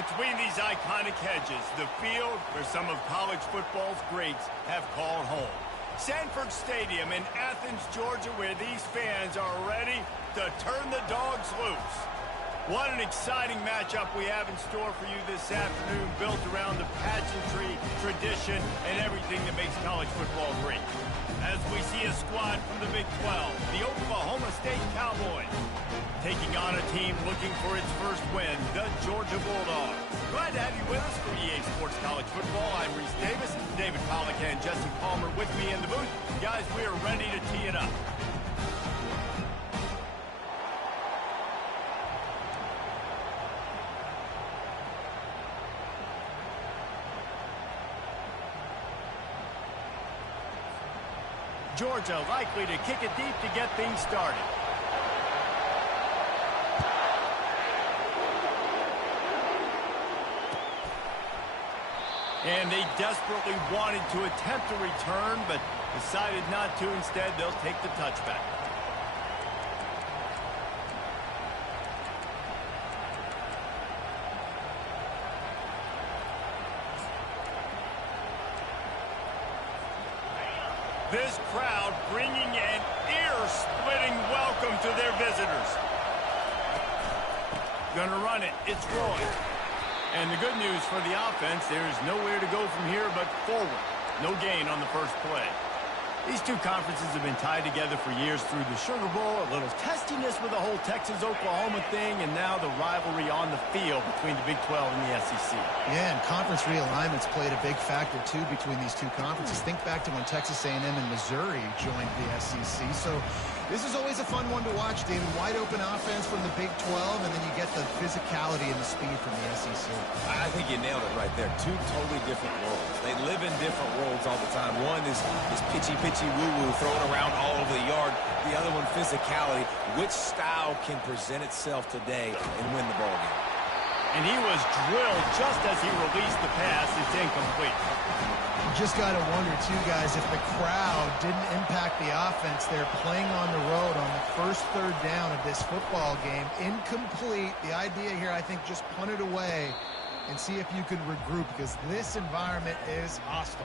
Between these iconic hedges, the field where some of college football's greats have called home. Sanford Stadium in Athens, Georgia, where these fans are ready to turn the dogs loose. What an exciting matchup we have in store for you this afternoon, built around the pageantry, tradition, and everything that makes college football great. As we see a squad from the Big 12, the Oklahoma State Cowboys, taking on a team looking for its first win, the Georgia Bulldogs. Glad to have you with us for EA Sports College Football. I'm Reese Davis, David Pollack, and Justin Palmer with me in the booth. Guys, we are ready to tee it up. Georgia likely to kick it deep to get things started. And they desperately wanted to attempt a return, but decided not to. Instead, they'll take the touchback. This crowd bringing an ear-splitting welcome to their visitors. Gonna run it. It's Roy. And the good news for the offense, there is nowhere to go from here but forward. No gain on the first play. These two conferences have been tied together for years through the Sugar Bowl, a little testiness with the whole Texas-Oklahoma thing, and now the rivalry on the field between the Big 12 and the SEC. Yeah, and conference realignments played a big factor, too, between these two conferences. Think back to when Texas A&M and Missouri joined the SEC. So this is always a fun one to watch, David. Wide open offense from the Big 12, and then you get the physicality and the speed from the SEC. I think you nailed it right there. Two totally different worlds. They live in different worlds all the time. One is pitchy woo-woo thrown around all over the yard. The other one, physicality. Which style can present itself today and win the ball game? And he was drilled just as he released the pass. It's incomplete. You just got to wonder, too, guys, if the crowd didn't impact the offense. They're playing on the road on the first third down of this football game. Incomplete. The idea here, I think, just punt it away and see if you can regroup, because this environment is hostile.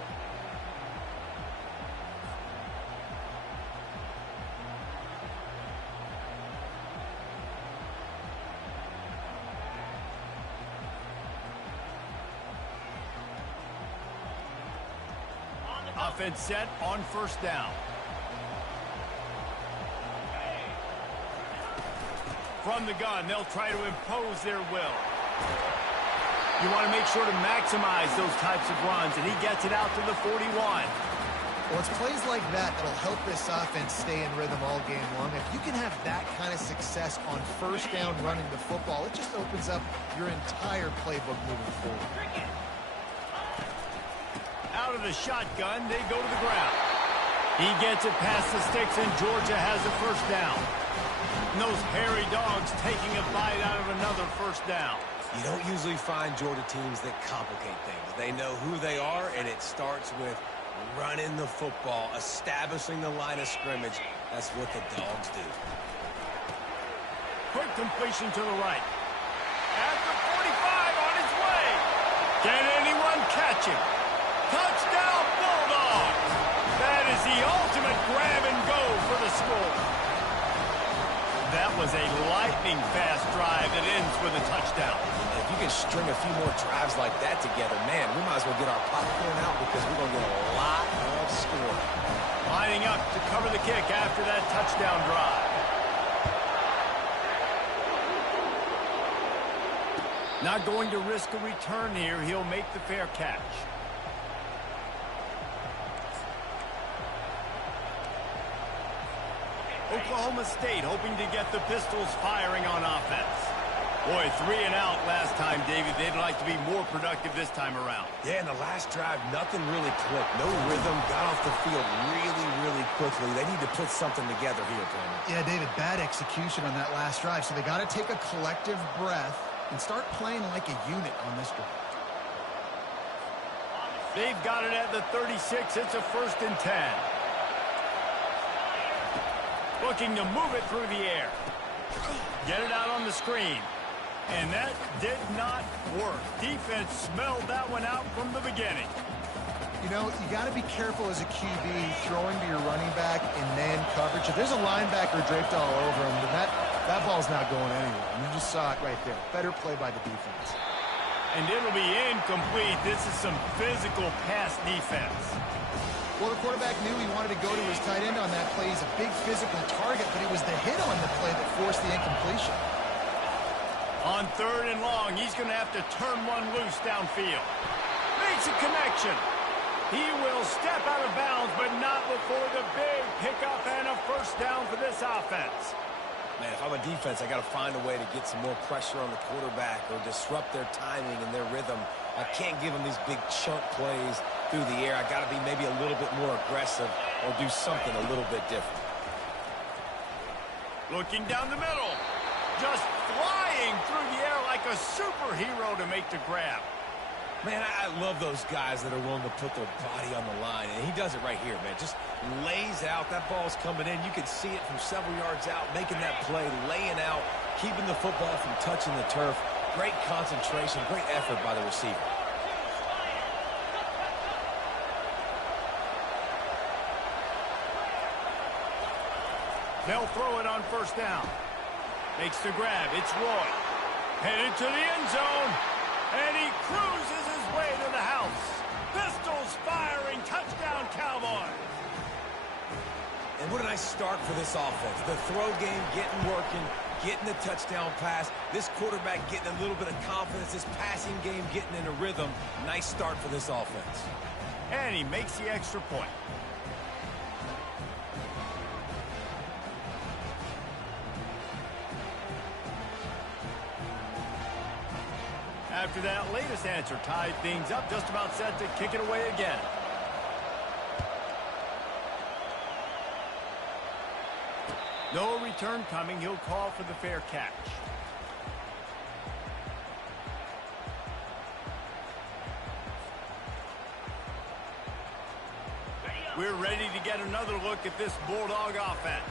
Offense set on first down. From the gun, they'll try to impose their will. You want to make sure to maximize those types of runs, and he gets it out to the 41. Well, it's plays like that that'll help this offense stay in rhythm all game long. If you can have that kind of success on first down running the football, it just opens up your entire playbook moving forward. Out of the shotgun, they go to the ground. He gets it past the sticks, and Georgia has a first down. And those hairy dogs taking a bite out of another first down. You don't usually find Georgia teams that complicate things. They know who they are, and it starts with running the football, establishing the line of scrimmage. That's what the dogs do. Quick completion to the right. At the 45, on its way. Can anyone catch him? Touchdown, Bulldogs! That is the ultimate grab and go for the score. That was a lightning-fast drive that ends with a touchdown. If you can string a few more drives like that together, man, we might as well get our popcorn out, because we're going to get a lot of scoring. Lining up to cover the kick after that touchdown drive. Not going to risk a return here. He'll make the fair catch. Oklahoma State hoping to get the Pistols firing on offense. Boy, 3 and out last time, David. They'd like to be more productive this time around. Yeah, in the last drive, nothing really clicked. No rhythm, got off the field really quickly. They need to put something together here, Palmer. Yeah, David, bad execution on that last drive, so they got to take a collective breath and start playing like a unit on this drive. They've got it at the 36. It's a 1st and 10. Looking to move it through the air. Get it out on the screen. And that did not work. Defense smelled that one out from the beginning. You know, you got to be careful as a QB throwing to your running back in man coverage. If there's a linebacker draped all over him, then that ball's not going anywhere. And you just saw it right there. Better play by the defense. And it'll be incomplete. This is some physical pass defense. Well, the quarterback knew he wanted to go to his tight end on that play. He's a big physical target, but it was the hit on the play that forced the incompletion. On 3rd and long, he's going to have to turn one loose downfield. Makes a connection. He will step out of bounds, but not before the big pickup and a first down for this offense. Man, if I'm a defense, I got to find a way to get some more pressure on the quarterback or disrupt their timing and their rhythm. I can't give them these big chunk plays through the air. I got to be maybe a little bit more aggressive or do something a little bit different. Looking down the middle. Just flying through the air like a superhero to make the grab. Man, I love those guys that are willing to put their body on the line, and he does it right here, man. Just lays out. That ball's coming in. You can see it from several yards out, making that play, laying out, keeping the football from touching the turf. Great concentration, great effort by the receiver. They'll throw it on 1st down. Makes the grab. It's Roy. Headed to the end zone. And he cruises his way to the house. Pistols firing. Touchdown, Cowboys. And what a nice start for this offense. The throw game getting working, getting the touchdown pass. This quarterback getting a little bit of confidence. This passing game getting in a rhythm. Nice start for this offense. And he makes the extra point. After that latest answer tied things up, just about set to kick it away again. No return coming. He'll call for the fair catch. We're ready to get another look at this Bulldog offense.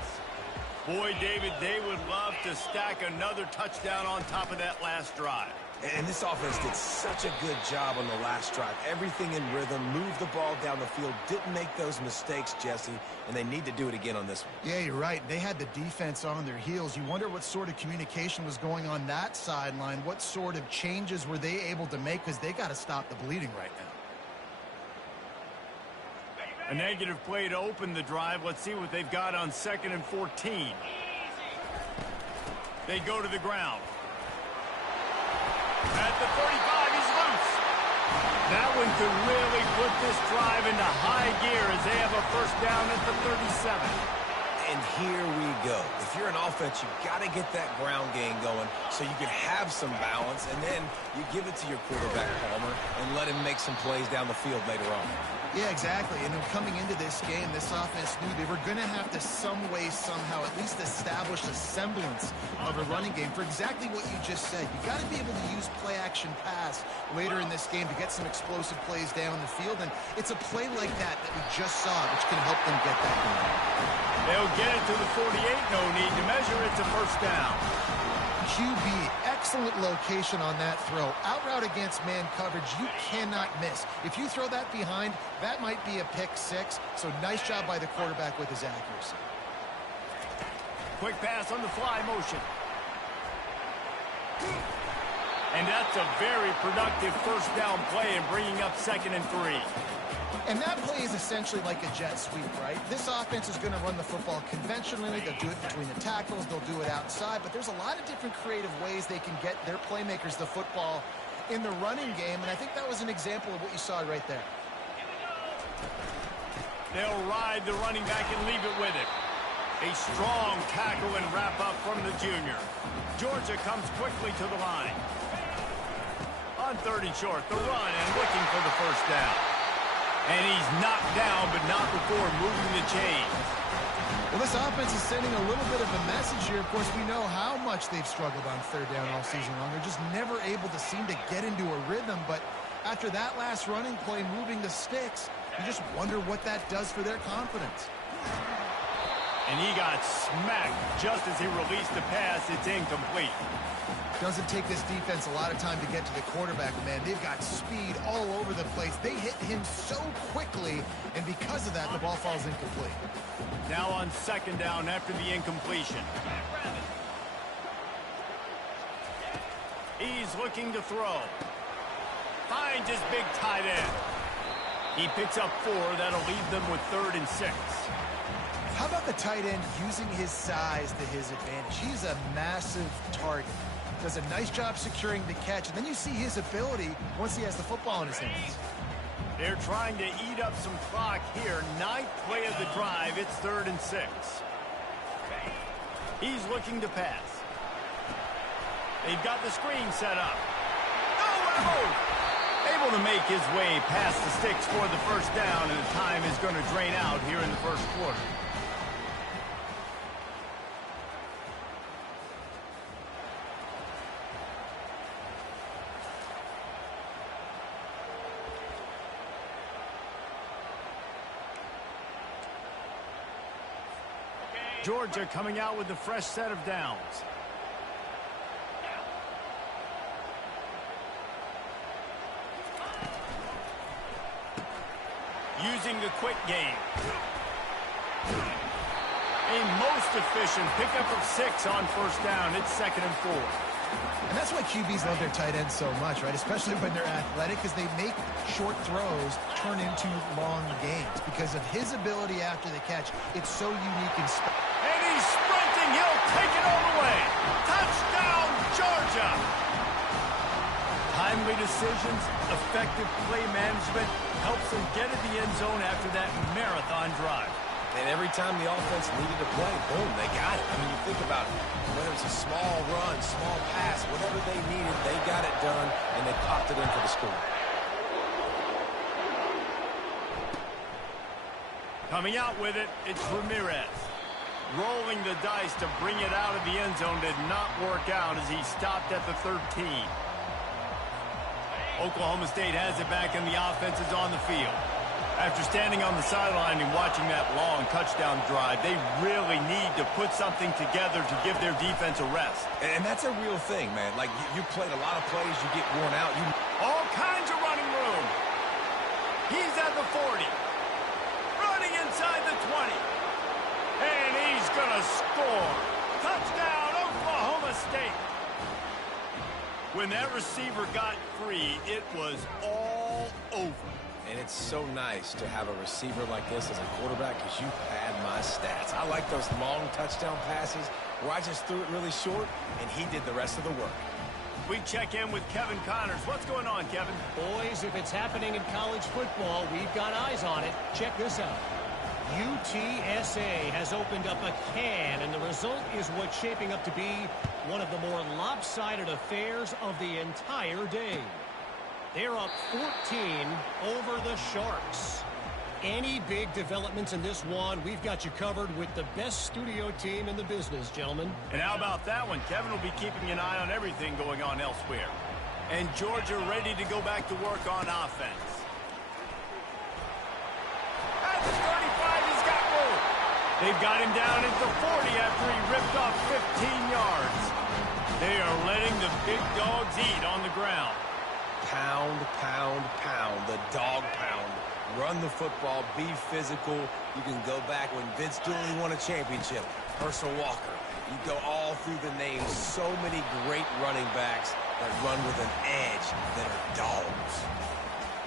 Boy, David, they would love to stack another touchdown on top of that last drive. And this offense did such a good job on the last drive. Everything in rhythm, moved the ball down the field, didn't make those mistakes, Jesse, and they need to do it again on this one. Yeah, you're right. They had the defense on their heels. You wonder what sort of communication was going on that sideline. What sort of changes were they able to make, because they got to stop the bleeding right now. A negative play to open the drive. Let's see what they've got on 2nd and 14. They go to the ground. At the 35, he's loose. That one could really put this drive into high gear as they have a first down at the 37. And here we go. If you're an offense, you've got to get that ground game going so you can have some balance, and then you give it to your quarterback, Palmer, and let him make some plays down the field later on. Yeah, exactly. And coming into this game, this offense knew they were going to have to some way, somehow, at least establish a semblance of a running game for exactly what you just said. You got to be able to use play-action pass later in this game to get some explosive plays down the field. And it's a play like that we just saw, which can help them get that going. They'll get it to the 48. No need to measure. It's a first down. QB, excellent location on that throw. Out route against man coverage, you cannot miss. If you throw that behind, that might be a pick six. So nice job by the quarterback with his accuracy. Quick pass on the fly motion. And that's a very productive first down play and bringing up 2nd and 3. And that play is essentially like a jet sweep, right? This offense is going to run the football conventionally. They'll do it between the tackles. They'll do it outside. But there's a lot of different creative ways they can get their playmakers the football in the running game. And I think that was an example of what you saw right there. They'll ride the running back and leave it with it. A strong tackle and wrap up from the junior. Georgia comes quickly to the line. On 3rd and short, the run and looking for the first down. And he's knocked down, but not before moving the chains. Well, this offense is sending a little bit of a message here. Of course, we know how much they've struggled on 3rd down all season long. They're just never able to seem to get into a rhythm. But after that last running play, moving the sticks, you just wonder what that does for their confidence. And he got smacked just as he released the pass. It's incomplete. Doesn't take this defense a lot of time to get to the quarterback, man. They've got speed all over the place. They hit him so quickly, and because of that, the ball falls incomplete. Now on second down after the incompletion. He's looking to throw. Finds his big tight end. He picks up 4. That'll leave them with 3rd and 6. How about the tight end using his size to his advantage? He's a massive target. Does a nice job securing the catch, and then you see his ability once he has the football in his hands. They're trying to eat up some clock here. 9th play of the drive. It's 3rd and 6. He's looking to pass. They've got the screen set up. Able to make his way past the sticks for the first down, and the time is going to drain out here in the first quarter. Georgia coming out with a fresh set of downs. Using the quick game. A most efficient pickup of 6 on first down. It's 2nd and 4. And that's why QBs love their tight ends so much, right? Especially when they're athletic, because they make short throws turn into long gains. Because of his ability after the catch, it's so unique and special. And he's sprinting. He'll take it all the way. Touchdown, Georgia. Timely decisions, effective play management helps them get to the end zone after that marathon drive. And every time the offense needed to play, boom, they got it. I mean, you think about it, whether it's a small run, small pass, whatever they needed, they got it done, and they popped it in for the score. Coming out with it, it's Ramirez. Rolling the dice to bring it out of the end zone did not work out as he stopped at the 13. Oklahoma State has it back, and the offense is on the field. After standing on the sideline and watching that long touchdown drive, they really need to put something together to give their defense a rest. And that's a real thing, man. Like, you played a lot of plays, you get worn out. All kinds of running room. He's at the 40. Running inside the 20. And he's going to score. Touchdown, Oklahoma State. When that receiver got free, it was all over. And it's so nice to have a receiver like this as a quarterback because you pad my stats. I like those long touchdown passes where I just threw it really short and he did the rest of the work. We check in with Kevin Connors. What's going on, Kevin? Boys, if it's happening in college football, we've got eyes on it. Check this out. UTSA has opened up a can, and the result is what's shaping up to be one of the more lopsided affairs of the entire day. They're up 14 over the Sharks. Any big developments in this one, we've got you covered with the best studio team in the business, gentlemen. And how about that one? Kevin will be keeping an eye on everything going on elsewhere. And Georgia ready to go back to work on offense. At the 35, he's got room. They've got him down at the 40 after he ripped off 15 yards. They are letting the big dogs eat on the ground. Pound, pound, pound, the dog pound. Run the football, be physical. You can go back when Vince Dooley won a championship. Herschel Walker. You go all through the names. So many great running backs that run with an edge that are dogs.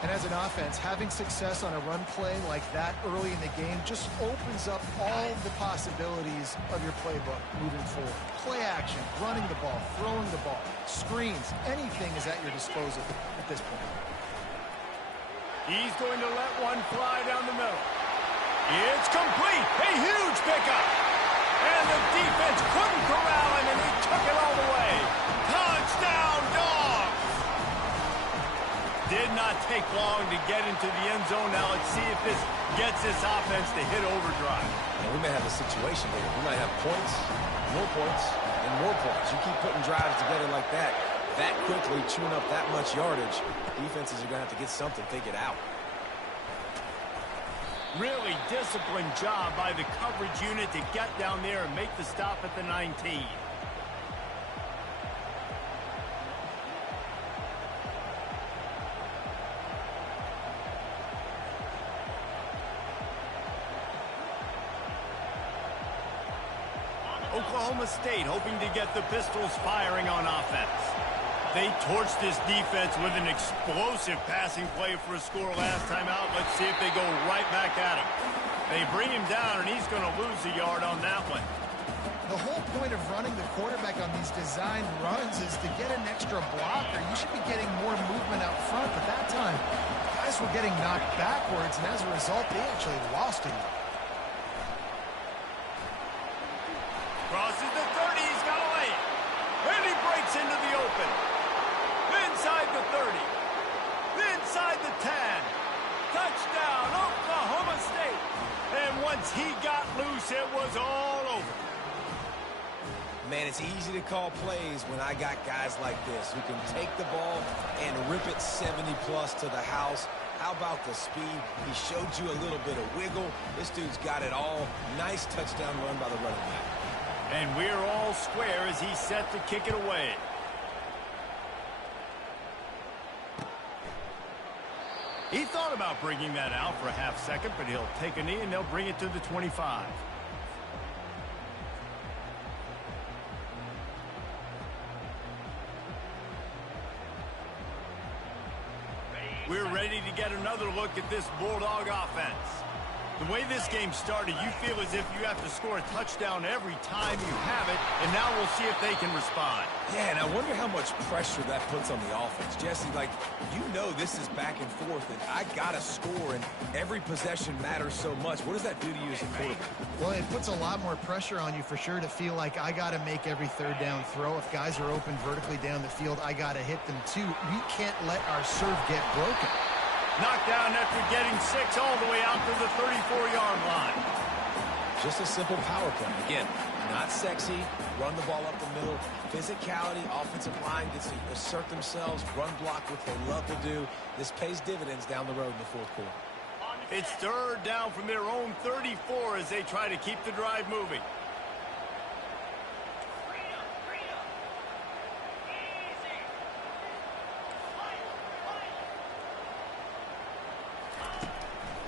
And as an offense, having success on a run play like that early in the game just opens up all the possibilities of your playbook moving forward. Play action, running the ball, throwing the ball, screens, anything is at your disposal at this point. He's going to let one fly down the middle. It's complete. A huge pickup. And the defense couldn't corral him, and he took it all the way. Touchdown, Dogs! Did not take long to get into the end zone. Now let's see if this gets this offense to hit overdrive. And we may have a situation here. We might have points, and more points. You keep putting drives together like that quickly, chewing up that much yardage, defenses are going to have to get something figured out. Really disciplined job by the coverage unit to get down there and make the stop at the 19. Oklahoma State hoping to get the Pistols firing on offense. They torched this defense with an explosive passing play for a score last time out. Let's see if they go right back at him. They bring him down, and he's going to lose a yard on that one. The whole point of running the quarterback on these design runs is to get an extra blocker. You should be getting more movement up front, but that time, guys were getting knocked backwards, and as a result, they actually lost a yard. Crosses the 30, he's got to lay it. And he breaks into the open. Inside the 30. Inside the 10. Touchdown, Oklahoma State. And once he got loose, it was all over. Man, it's easy to call plays when I got guys like this who can take the ball and rip it 70-plus to the house. How about the speed? He showed you a little bit of wiggle. This dude's got it all. Nice touchdown run by the running back. And we're all square as he's set to kick it away. He thought about bringing that out for a half second, but he'll take a knee and they'll bring it to the 25. We're ready to get another look at this Bulldog offense. The way this game started, you feel as if you have to score a touchdown every time you have it, and now we'll see if they can respond. Yeah, and I wonder how much pressure that puts on the offense. Jesse, like, you know this is back and forth, and I got to score, and every possession matters so much. What does that do to you as a quarterback? Well, it puts a lot more pressure on you for sure to feel like I got to make every third down throw. If guys are open vertically down the field, I got to hit them too. We can't let our serve get broken. Knocked down after getting 6 all the way out to the 34-yard line. Just a simple power play. Again, not sexy, run the ball up the middle. Physicality, offensive line gets to assert themselves, run block, what they love to do. This pays dividends down the road in the fourth quarter. It's third down from their own 34 as they try to keep the drive moving.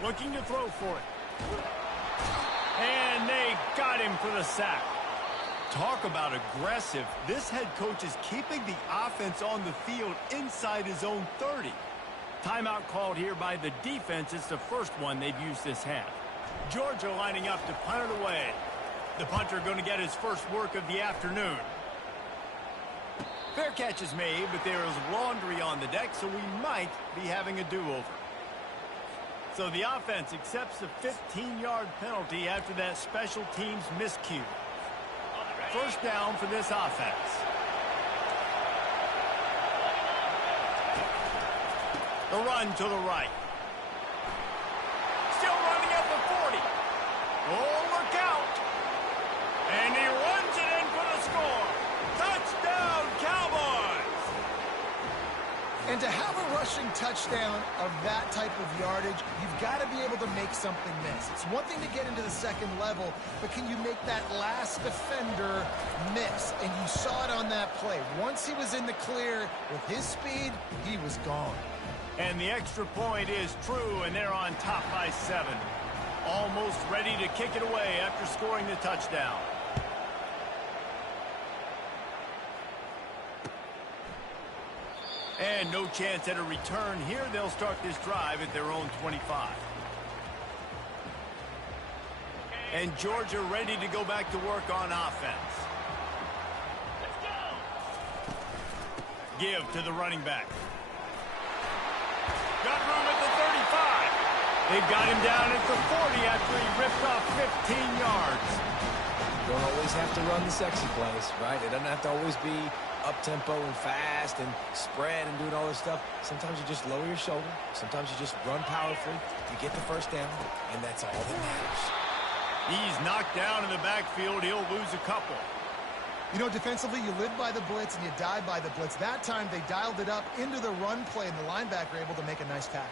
Looking to throw for it. And they got him for the sack. Talk about aggressive. This head coach is keeping the offense on the field inside his own 30. Timeout called here by the defense. It's the first one they've used this half. Georgia lining up to punt it away. The punter going to get his first work of the afternoon. Fair catch is made, but there is laundry on the deck, so we might be having a do-over. So the offense accepts the 15-yard penalty after that special teams miscue. First down for this offense. The run to the right. Still running at the 40. Oh, look out. And he runs it in for the score. Touchdown, Cowboys. And to have a rushing touchdown of that type of yardage, you've got to be able to make something miss. It's one thing to get into the second level, but can you make that last defender miss? And you saw it on that play. Once he was in the clear with his speed, he was gone. And the extra point is true, and they're on top by 7. Almost ready to kick it away after scoring the touchdown. And no chance at a return here. They'll start this drive at their own 25. And Georgia ready to go back to work on offense. Let's go. Give to the running back. Got room at the 35. They've got him down at the 40 after he ripped off 15 yards. Don't always have to run the sexy plays, right? It doesn't have to always be up-tempo and fast and spread and doing all this stuff. Sometimes you just lower your shoulder. Sometimes you just run powerfully. You get the first down, and that's all that matters. He's knocked down in the backfield. He'll lose a couple. You know, defensively, you live by the blitz and you die by the blitz. That time, they dialed it up into the run play, and the linebacker able to make a nice tackle.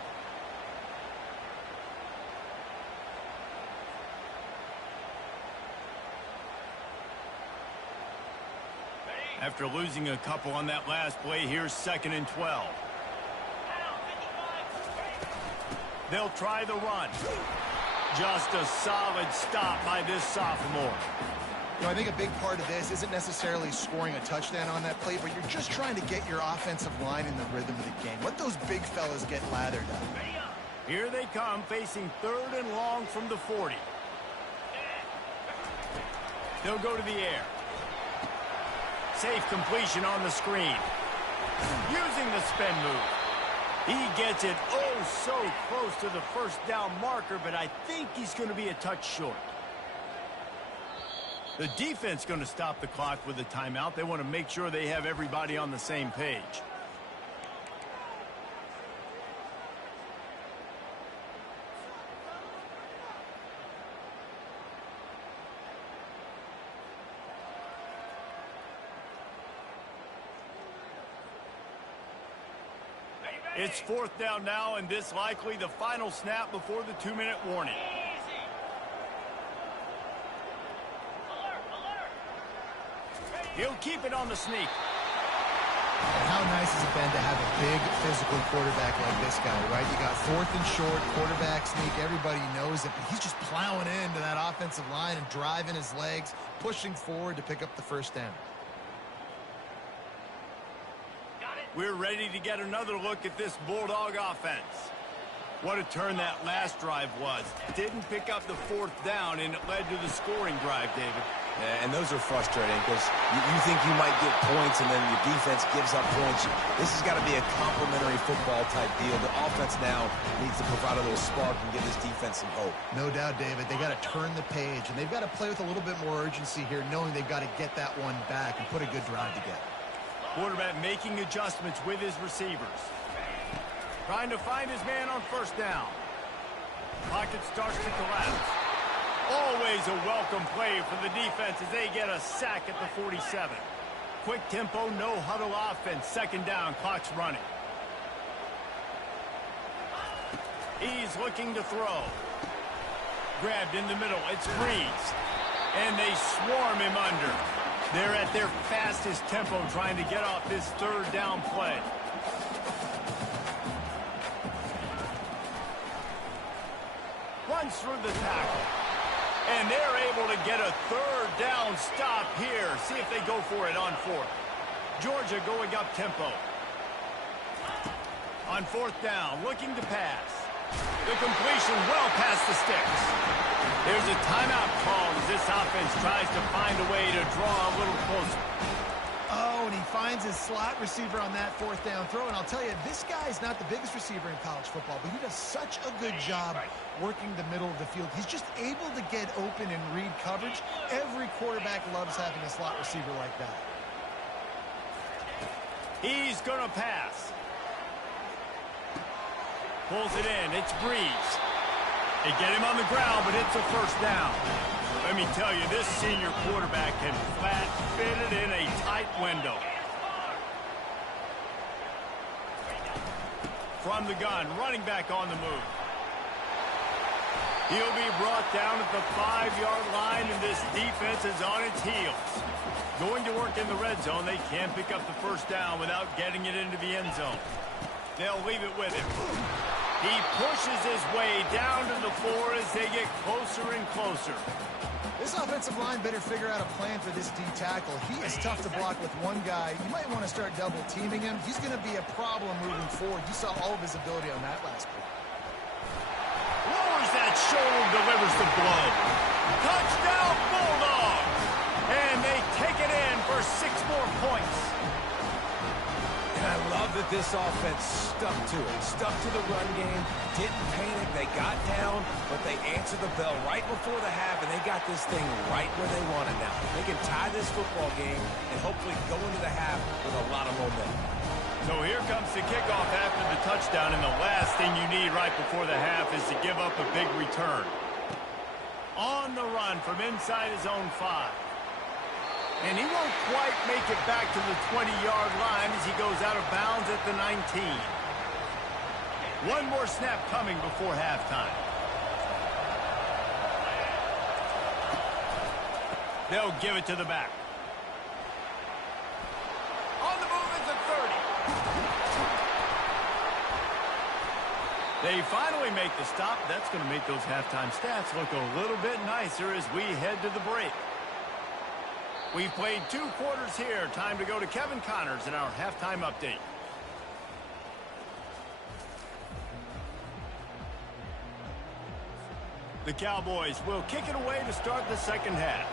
After losing a couple on that last play, here's 2nd and 12. They'll try the run. Just a solid stop by this sophomore. You know, I think a big part of this isn't necessarily scoring a touchdown on that play, but you're just trying to get your offensive line in the rhythm of the game. Let those big fellas get lathered up. Here they come, facing 3rd and long from the 40. They'll go to the air. Safe completion on the screen. Using the spin move. He gets it oh so close to the first down marker, but I think he's going to be a touch short. The defense going to stop the clock with a timeout. They want to make sure they have everybody on the same page. It's 4th down now, and this likely the final snap before the 2-minute warning. He'll keep it on the sneak. And how nice has it been to have a big physical quarterback like this guy, right? You got 4th and short, quarterback sneak. Everybody knows it, but he's just plowing into that offensive line and driving his legs, pushing forward to pick up the 1st down. We're ready to get another look at this Bulldog offense. What a turn that last drive was. Didn't pick up the 4th down, and it led to the scoring drive, David. Yeah, and those are frustrating because you think you might get points and then your defense gives up points. This has got to be a complementary football type deal. The offense now needs to provide a little spark and give this defense some hope. No doubt, David. They got to turn the page, and they've got to play with a little bit more urgency here, knowing they've got to get that one back and put a good drive together. Quarterback making adjustments with his receivers. Trying to find his man on 1st down. Pocket starts to collapse. Always a welcome play for the defense as they get a sack at the 47. Quick tempo, no huddle offense. 2nd down, clock's running. He's looking to throw. Grabbed in the middle, it's Breeze. And they swarm him under. They're at their fastest tempo trying to get off this 3rd down play. Runs through the tackle. And they're able to get a 3rd down stop here. See if they go for it on 4th. Georgia going up tempo. On 4th down, looking to pass. The completion well past the sticks. There's a timeout call as this offense tries to find a way to draw a little closer. Oh, and he finds his slot receiver on that 4th down throw. And I'll tell you, this guy's not the biggest receiver in college football, but he does such a good job working the middle of the field. He's just able to get open and read coverage. Every quarterback loves having a slot receiver like that. He's going to pass. Pulls it in. It's Breeze. They get him on the ground, but it's a 1st down. Let me tell you, this senior quarterback can flat fit it in a tight window. From the gun, running back on the move. He'll be brought down at the 5-yard line, and this defense is on its heels. Going to work in the red zone. They can't pick up the 1st down without getting it into the end zone. They'll leave it with him. He pushes his way down to the floor as they get closer and closer. This offensive line better figure out a plan for this D tackle. He is tough to block with one guy. You might want to start double teaming him. He's going to be a problem moving forward. You saw all of his ability on that last play. Lowers that shoulder, delivers the blow. Touchdown, Bulldogs! And they take it in for 6 more points. And I love that this offense stuck to it. Stuck to the run game. Didn't panic. They got down, but they answered the bell right before the half, and they got this thing right where they want it now. They can tie this football game and hopefully go into the half with a lot of momentum. So here comes the kickoff after the touchdown, and the last thing you need right before the half is to give up a big return. On the run from inside his own 5. And he won't quite make it back to the 20-yard line as he goes out of bounds at the 19. One more snap coming before halftime. They'll give it to the back. They finally make the stop. That's going to make those halftime stats look a little bit nicer as we head to the break. We've played 2 quarters here. Time to go to Kevin Connors in our halftime update. The Cowboys will kick it away to start the second half.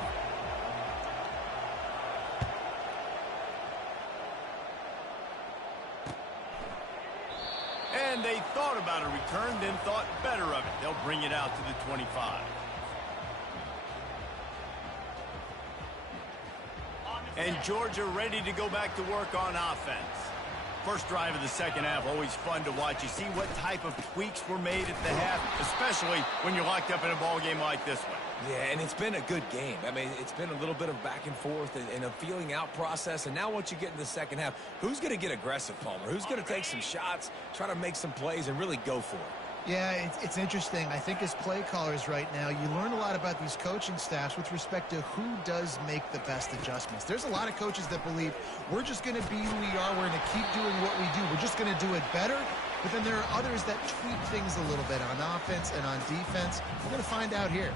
And they thought about a return, then thought better of it. They'll bring it out to the 25. And Georgia ready to go back to work on offense. First drive of the second half, always fun to watch. You see what type of tweaks were made at the half, especially when you're locked up in a ball game like this one. Yeah, and it's been a good game. I mean, it's been a little bit of back and forth and a feeling out process. And now once you get in the second half, who's going to get aggressive, Palmer? Who's going to take some shots, try to make some plays, and really go for it? Yeah, it's interesting. I think as play callers right now, you learn a lot about these coaching staffs with respect to who does make the best adjustments. There's a lot of coaches that believe we're just going to be who we are. We're going to keep doing what we do. We're just going to do it better. But then there are others that tweak things a little bit on offense and on defense. We're going to find out here.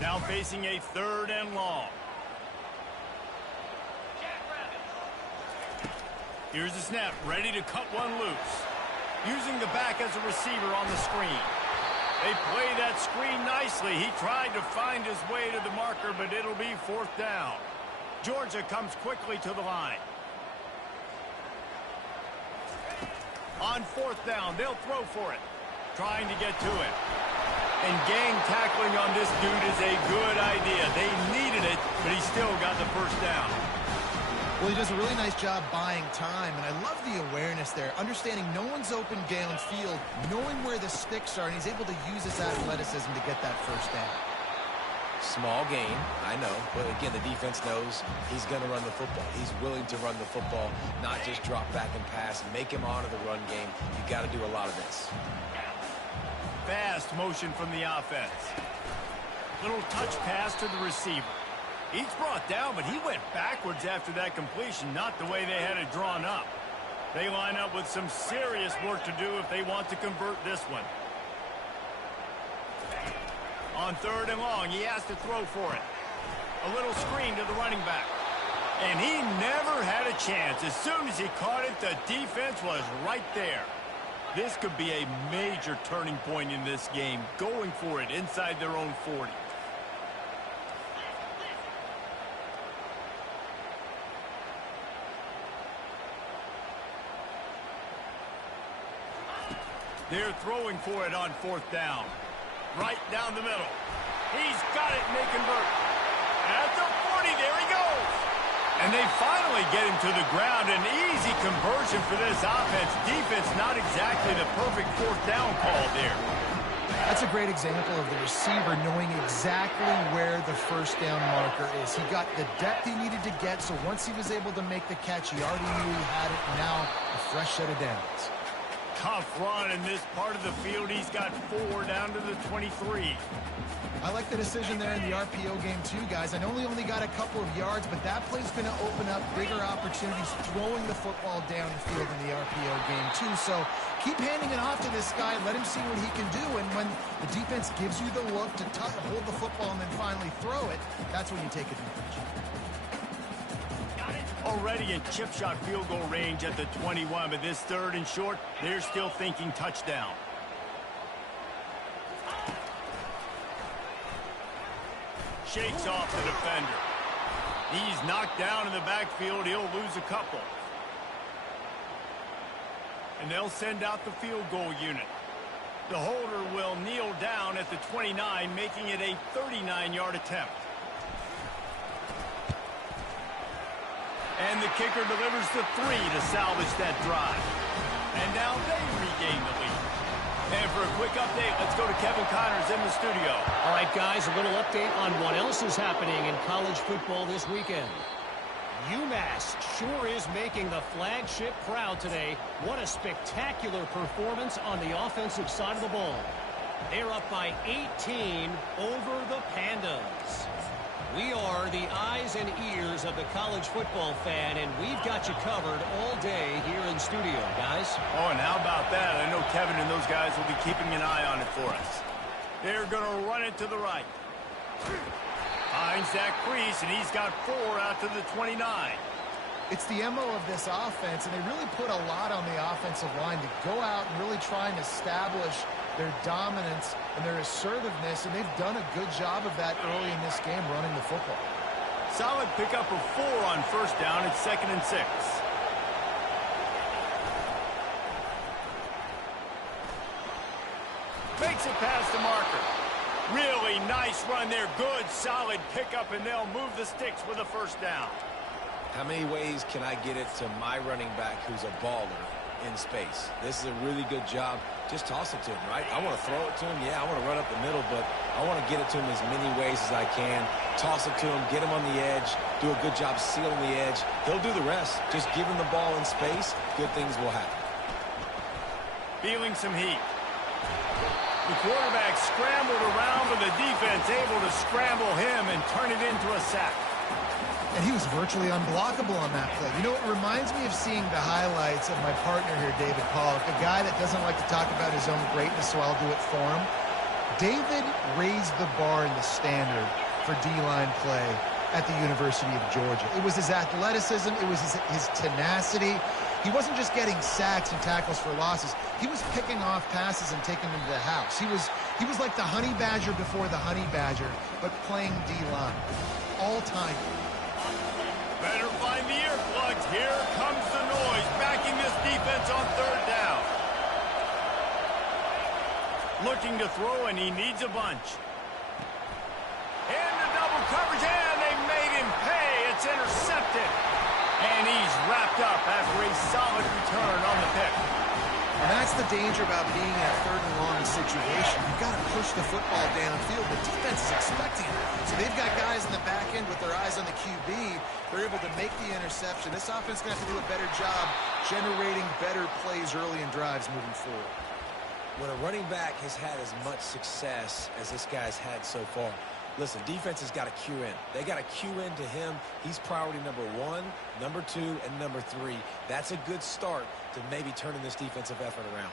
Now facing a 3rd and long. Here's the snap, ready to cut one loose. Using the back as a receiver on the screen. They play that screen nicely. He tried to find his way to the marker, but it'll be 4th down. Georgia comes quickly to the line. On 4th down, they'll throw for it. Trying to get to it. And gang tackling on this dude is a good idea. They needed it, but he still got the first down. Well, he does a really nice job buying time, and I love the awareness there. Understanding no one's open downfield, knowing where the sticks are, and he's able to use his athleticism to get that first down. Small gain, I know. But again, the defense knows he's going to run the football. He's willing to run the football, not just drop back and pass and make him honor the run game. You got to do a lot of this. Fast motion from the offense. Little touch pass to the receiver. He's brought down, but he went backwards after that completion, not the way they had it drawn up. They line up with some serious work to do if they want to convert this one. On 3rd and long, he has to throw for it. A little screen to the running back. And he never had a chance. As soon as he caught it, the defense was right there. This could be a major turning point in this game, going for it inside their own 40. They're throwing for it on 4th down. Right down the middle. He's got it, and they convert. At the 40, there he goes. And they finally get him to the ground. An easy conversion for this offense. Defense, not exactly the perfect 4th down call there. That's a great example of the receiver knowing exactly where the first down marker is. He got the depth he needed to get, so once he was able to make the catch, he already knew he had it. Now, a fresh set of downs. Tough run in this part of the field. He's got 4 down to the 23. I like the decision there in the RPO game too, guys. I know he only got a couple of yards, but that play's going to open up bigger opportunities throwing the football down the field in the RPO game too. So keep handing it off to this guy. Let him see what he can do. And when the defense gives you the look to hold the football and then finally throw it, that's when you take advantage. Already in chip shot field goal range at the 21, but this 3rd and short, they're still thinking touchdown. Shakes off the defender. He's knocked down in the backfield. He'll lose a couple. And they'll send out the field goal unit. The holder will kneel down at the 29, making it a 39-yard attempt. And the kicker delivers the 3 to salvage that drive. And now they regain the lead. And for a quick update, let's go to Kevin Connors in the studio. All right, guys, a little update on what else is happening in college football this weekend. UMass sure is making the flagship proud today. What a spectacular performance on the offensive side of the ball. They're up by 18 over the Pandas. We are the eyes and ears of the college football fan, and we've got you covered all day here in studio, guys. Oh, and how about that? I know Kevin and those guys will be keeping an eye on it for us. They're going to run it to the right. Finds that crease, and he's got 4 out to the 29. It's the MO of this offense, and they really put a lot on the offensive line to go out and really try and establish their dominance and their assertiveness, and they've done a good job of that early in this game running the football. Solid pickup of 4 on first down. It's 2nd and 6. Makes it past the marker. Really nice run there. Good, solid pickup, and they'll move the sticks with a first down. How many ways can I get it to my running back who's a baller in space? This is a really good job. Just toss it to him, right? I want to throw it to him. Yeah, I want to run up the middle, but I want to get it to him as many ways as I can. Toss it to him, get him on the edge, do a good job sealing the edge. He'll do the rest. Just give him the ball in space. Good things will happen. Feeling some heat. The quarterback scrambled around, but the defense able to scramble him and turn it into a sack. And he was virtually unblockable on that play. You know, it reminds me of seeing the highlights of my partner here, David Pollock, a guy that doesn't like to talk about his own greatness, so I'll do it for him. David raised the bar in the standard for D-line play at the University of Georgia. It was his athleticism. It was his tenacity. He wasn't just getting sacks and tackles for losses. He was picking off passes and taking them to the house. He was like the honey badger before the honey badger, but playing D-line. All time. Better find the earplugs. Here comes the noise, backing this defense on 3rd down. Looking to throw, and he needs a bunch. And the double coverage, and they made him pay. It's intercepted. And he's wrapped up after a solid return on the pick. And that's the danger about being in a 3rd and long situation. You've got to push the football downfield. The defense is expecting it. So they've got guys in the back end with their eyes on the QB. They're able to make the interception. This offense is going to have to do a better job generating better plays early in drives moving forward. When a running back has had as much success as this guy's had so far, listen, defense has got to cue in. They got to cue in to him. He's priority number 1, number 2, and number 3. That's a good start to maybe turning this defensive effort around.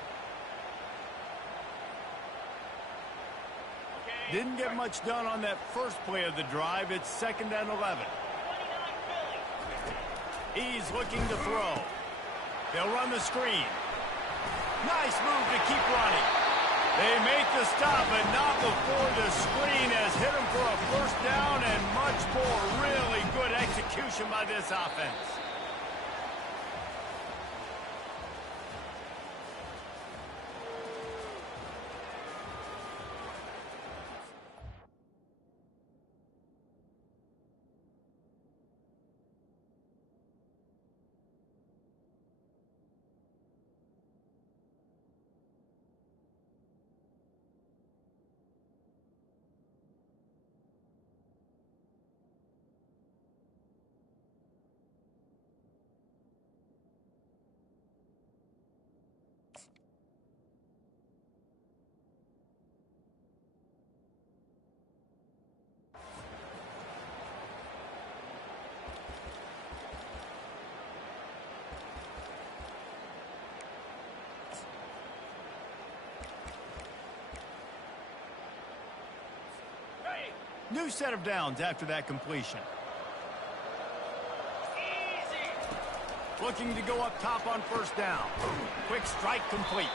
Didn't get much done on that first play of the drive. It's 2nd and 11. He's looking to throw. They'll run the screen. Nice move to keep running. They make the stop, but not before the screen has hit him for a first down and much more. Really good execution by this offense. New set of downs after that completion. Easy. Looking to go up top on first down. Quick strike complete.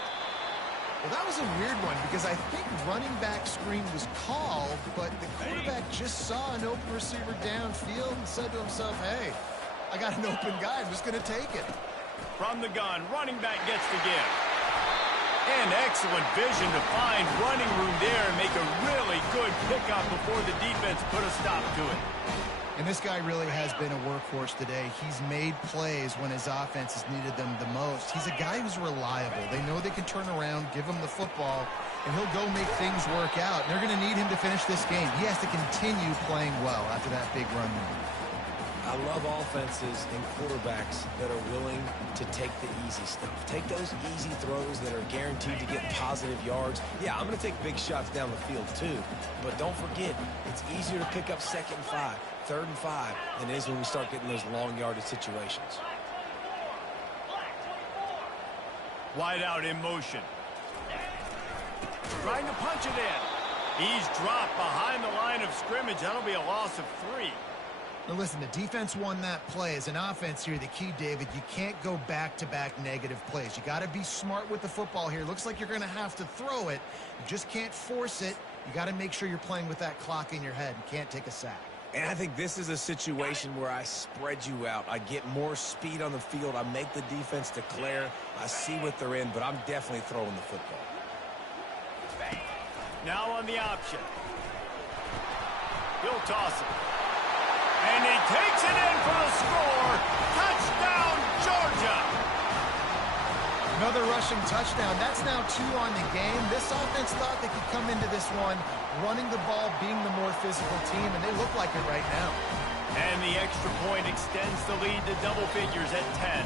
Well, that was a weird one because I think running back screen was called, but the quarterback just saw an open receiver downfield and said to himself, hey, I got an open guy. I'm just going to take it. From the gun, running back gets the give. And excellent vision to find running room there and make a really good pickup before the defense put a stop to it. And this guy really has been a workhorse today. He's made plays when his offense has needed them the most. He's a guy who's reliable. They know they can turn around, give him the football, and he'll go make things work out. And they're going to need him to finish this game. He has to continue playing well after that big run. I love offenses and quarterbacks that are willing to take the easy stuff. Take those easy throws that are guaranteed to get positive yards. Yeah, I'm going to take big shots down the field too. But don't forget, it's easier to pick up 2nd and 5, 3rd and 5 than it is when we start getting those long yardage situations. Wide out in motion. Trying to punch it in. He's dropped behind the line of scrimmage. That'll be a loss of 3. Now listen, the defense won that play. As an offense here, the key, David, you can't go back-to-back negative plays. You got to be smart with the football here. Looks like you're going to have to throw it. You just can't force it. You got to make sure you're playing with that clock in your head and can't take a sack. And I think this is a situation where I spread you out. I get more speed on the field. I make the defense declare. I see what they're in, but I'm definitely throwing the football. Now on the option. He'll toss it. And he takes it in for the score. Touchdown, Georgia. Another rushing touchdown. That's now 2 on the game. This offense thought they could come into this one running the ball, being the more physical team, and they look like it right now. And the extra point extends the lead to double figures at 10.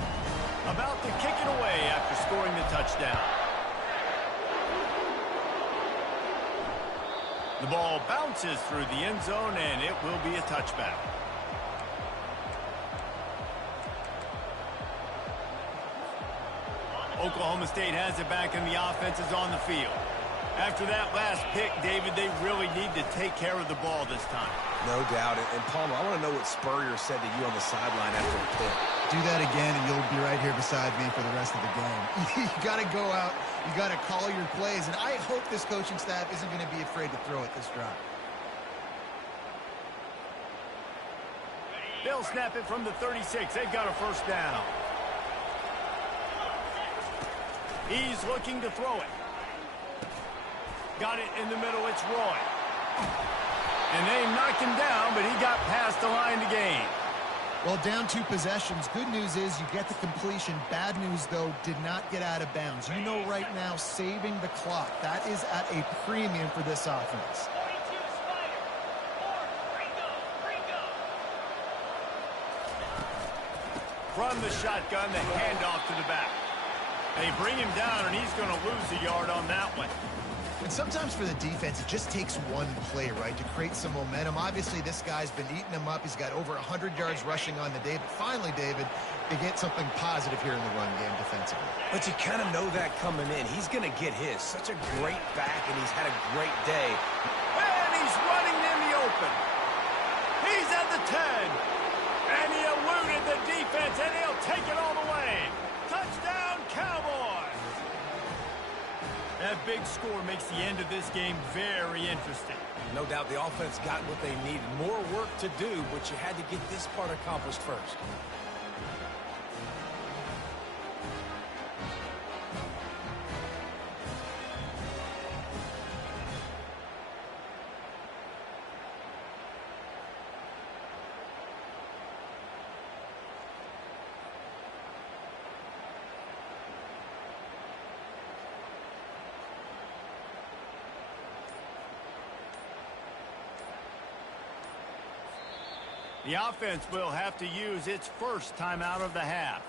About to kick it away after scoring the touchdown. The ball bounces through the end zone, and it will be a touchback. Oklahoma State has it back, and the offense is on the field. After that last pick, David, they really need to take care of the ball this time. No doubt. And Palmer, I want to know what Spurrier said to you on the sideline after the pick. Do that again, and you'll be right here beside me for the rest of the game. You got to go out. You got to call your plays, and I hope this coaching staff isn't going to be afraid to throw it this drive. They'll snap it from the 36. They've got a first down. He's looking to throw it. Got it in the middle. It's Roy. And they knocked him down, but he got past the line to gain. Well, down 2 possessions. Good news is you get the completion. Bad news, though, did not get out of bounds. You know right now, saving the clock. That is at a premium for this offense. From the shotgun, the handoff to the back. They bring him down, and he's going to lose a yard on that one. And sometimes for the defense, it just takes one play, right, to create some momentum. Obviously, this guy's been eating them up. He's got over 100 yards rushing on the day. But finally, David, they get something positive here in the run game defensively. But you kind of know that coming in. He's going to get his. Such a great back, and he's had a great day. And he's running in the open. He's at the 10. And he eluded the defense, and he'll take it all the way. Touchdown, Cowboys! That big score makes the end of this game very interesting. No doubt the offense got what they needed. More work to do, but you had to get this part accomplished first. The offense will have to use its first timeout of the half.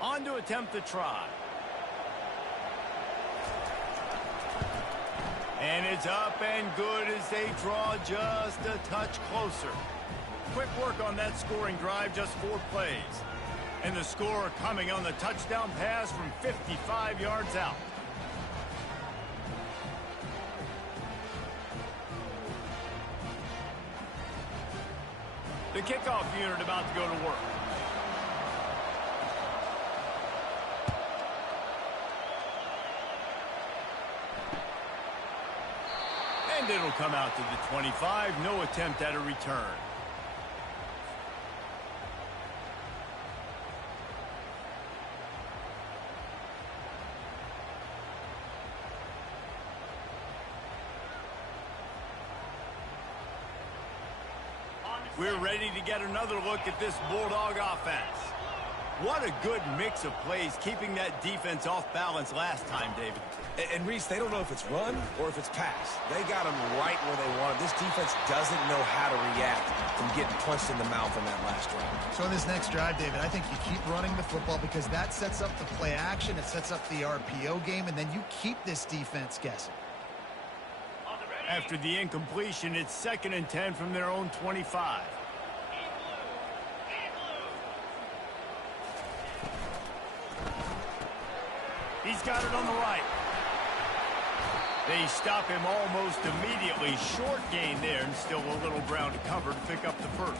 On to attempt the try. And it's up and good as they draw just a touch closer. Quick work on that scoring drive, just 4 plays. And the score coming on the touchdown pass from 55 yards out. The kickoff unit about to go to work. And it'll come out to the 25. No attempt at a return. We're ready to get another look at this Bulldog offense. What a good mix of plays, keeping that defense off balance last time, David. And Reese, they don't know if it's run or if it's pass. They got them right where they want them. This defense doesn't know how to react from getting punched in the mouth on that last drive. So in this next drive, David, I think you keep running the football because that sets up the play action, it sets up the RPO game, and then you keep this defense guessing. After the incompletion, it's 2nd and 10 from their own 25. He's got it on the right. They stop him almost immediately. Short gain there, and still a little ground to cover to pick up the first.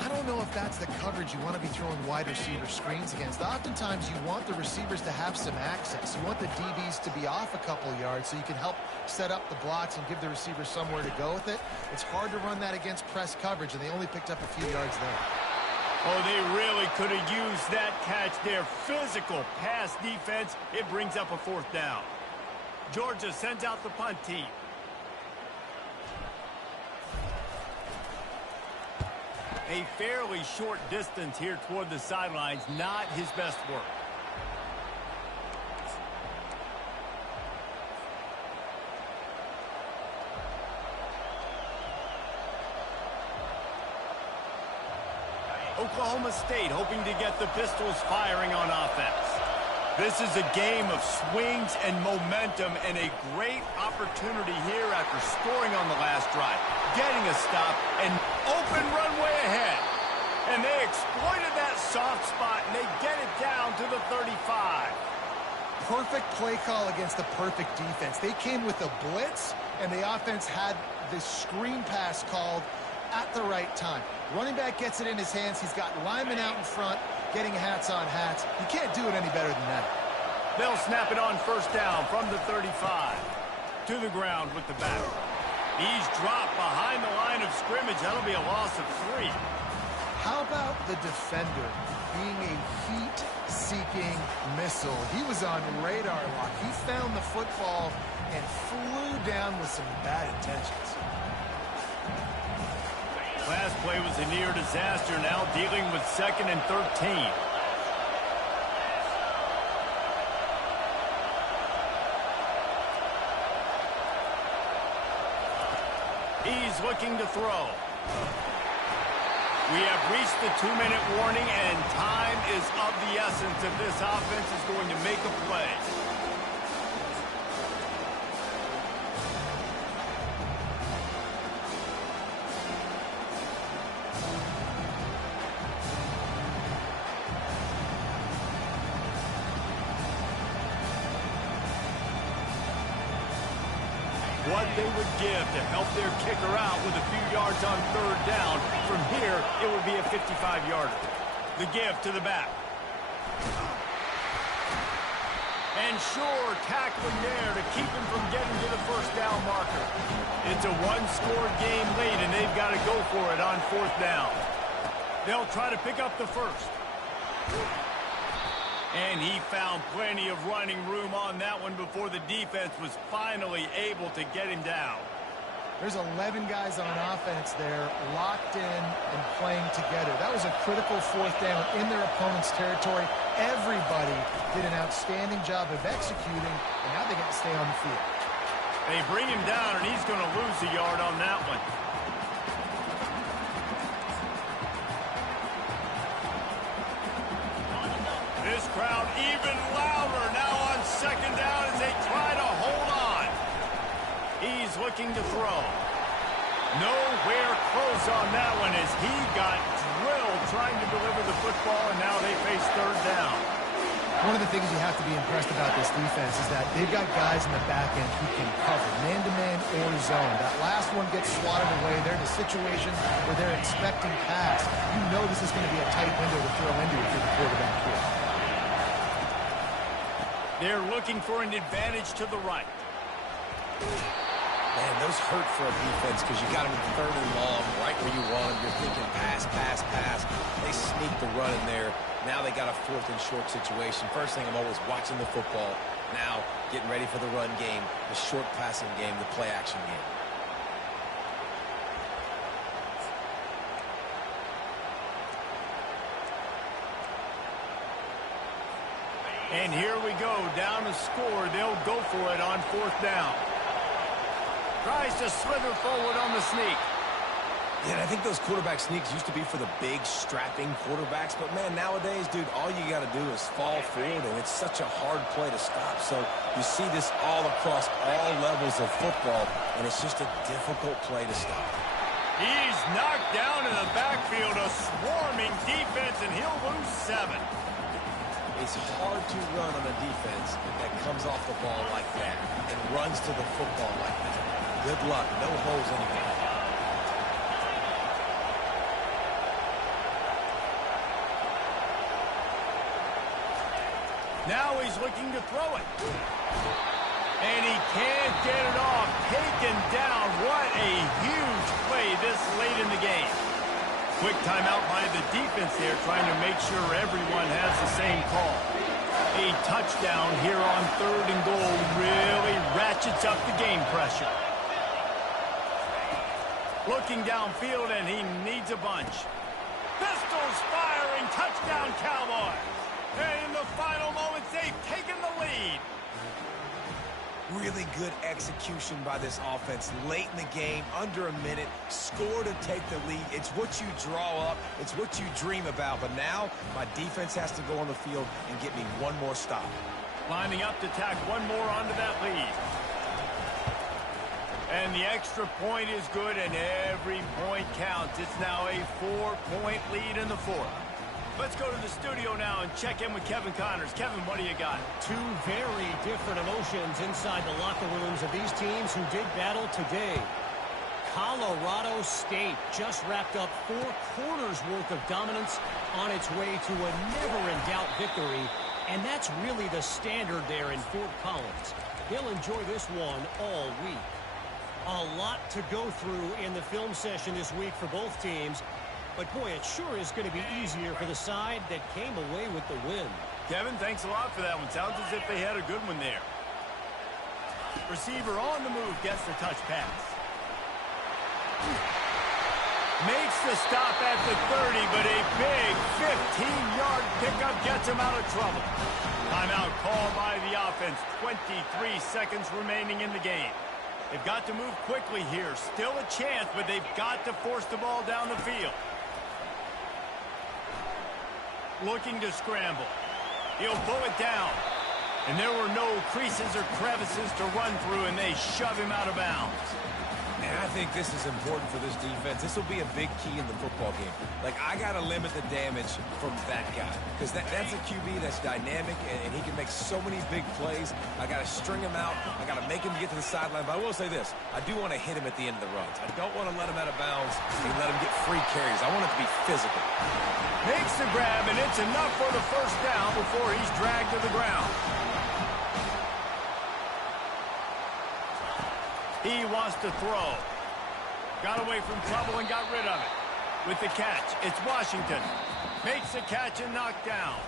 I don't know if that's the coverage you want to be throwing wide receiver screens against. Oftentimes, you want the receivers to have some access. You want the DBs to be off a couple yards so you can help set up the blocks and give the receiver somewhere to go with it. It's hard to run that against press coverage, and they only picked up a few yards there. Oh, they really could have used that catch there. Physical pass defense. It brings up a 4th down. Georgia sends out the punt team. A fairly short distance here toward the sidelines. Not his best work. Oklahoma State hoping to get the Pistols firing on offense. This is a game of swings and momentum, and a great opportunity here after scoring on the last drive, getting a stop, and open runway ahead. And they exploited that soft spot, and they get it down to the 35. Perfect play call against the perfect defense. They came with a blitz, and the offense had this screen pass called at the right time. Running back gets it in his hands. He's got linemen out in front, getting hats on hats. You can't do it any better than that. They'll snap it on 1st down from the 35. To the ground with the back. He's dropped behind the line of scrimmage. That'll be a loss of 3. How about the defender being a heat-seeking missile? He was on radar lock. He found the football and flew down with some bad intentions. Last play was a near disaster, now dealing with 2nd and 13. He's looking to throw. We have reached the 2-minute warning, and time is of the essence if this offense is going to make a play. What they would give to help their kicker out with a few yards on 3rd down. From here, it would be a 55-yarder. The give to the back. And sure, tackling there to keep him from getting to the 1st down marker. It's a 1-score game lead, and they've got to go for it on 4th down. They'll try to pick up the first. And he found plenty of running room on that one before the defense was finally able to get him down. There's 11 guys on offense there, locked in and playing together. That was a critical 4th down in their opponent's territory. Everybody did an outstanding job of executing, and now they get to stay on the field. They bring him down, and he's going to lose a yard on that one. This crowd even louder now on 2nd down as they try to hold on. He's looking to throw. Nowhere close on that one as he got drilled trying to deliver the football, and now they face 3rd down. One of the things you have to be impressed about this defense is that they've got guys in the back end who can cover, man-to-man or zone. That last one gets swatted away. They're in a situation where they're expecting pass. You know this is going to be a tight window to throw into if you're the quarterback here. They're looking for an advantage to the right. Man, those hurt for a defense because you got them in 3rd and long, right where you want them. You're thinking pass, pass, pass. They sneak the run in there. Now they got a 4th and short situation. First thing, I'm always watching the football. Now getting ready for the run game, the short passing game, the play action game. And here we go, down to score. They'll go for it on 4th down. Tries to slither forward on the sneak. Yeah, and I think those quarterback sneaks used to be for the big, strapping quarterbacks. But, man, nowadays, dude, all you got to do is fall forward, and it's such a hard play to stop. So you see this all across all levels of football, and it's just a difficult play to stop. He's knocked down in the backfield, a swarming defense, and he'll lose 7. It's hard to run on a defense that comes off the ball like that and runs to the football like that. Good luck. No holes anywhere. Now he's looking to throw it. And he can't get it off. Taken down. What a huge play this late in the game. Quick timeout by the defense there, trying to make sure everyone has the same call. A touchdown here on 3rd and goal really ratchets up the game pressure. Looking downfield, and he needs a bunch. Pistols firing. Touchdown, Cowboys. And in the final moments, they've taken the lead. Really good execution by this offense late in the game, under a minute, score to take the lead. It's what you draw up. It's what you dream about. But now my defense has to go on the field and get me one more stop. Lining up to tack one more onto that lead. And the extra point is good, and every point counts. It's now a 4-point lead in the 4th. Let's go to the studio now and check in with Kevin Connors. Kevin, what do you got? Two very different emotions inside the locker rooms of these teams who did battle today. Colorado State just wrapped up 4 quarters worth of dominance on its way to a never-in-doubt victory, and that's really the standard there in Fort Collins. They'll enjoy this one all week. A lot to go through in the film session this week for both teams. But, boy, it sure is going to be easier for the side that came away with the win. Kevin, thanks a lot for that one. Sounds as if they had a good one there. Receiver on the move, gets the touch pass. Makes the stop at the 30, but a big 15-yard pickup gets him out of trouble. Timeout called by the offense. 23 seconds remaining in the game. They've got to move quickly here. Still a chance, but they've got to force the ball down the field. Looking to scramble. He'll pull it down. And there were no creases or crevices to run through, and they shove him out of bounds. And I think this is important for this defense. This will be a big key in the football game. Like, I got to limit the damage from that guy. Because that's a QB that's dynamic, and he can make so many big plays. I got to string him out. I got to make him get to the sideline. But I will say this. I do want to hit him at the end of the runs. I don't want to let him out of bounds and let him get free carries. I want it to be physical. Makes the grab, and it's enough for the 1st down before he's dragged to the ground. He wants to throw. Got away from trouble and got rid of it. With the catch, it's Washington. Makes the catch and knocked down.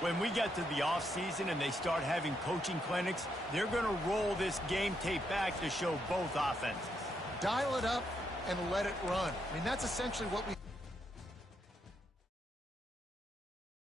When we get to the offseason and they start having coaching clinics, they're going to roll this game tape back to show both offenses. Dial it up and let it run. I mean, that's essentially what we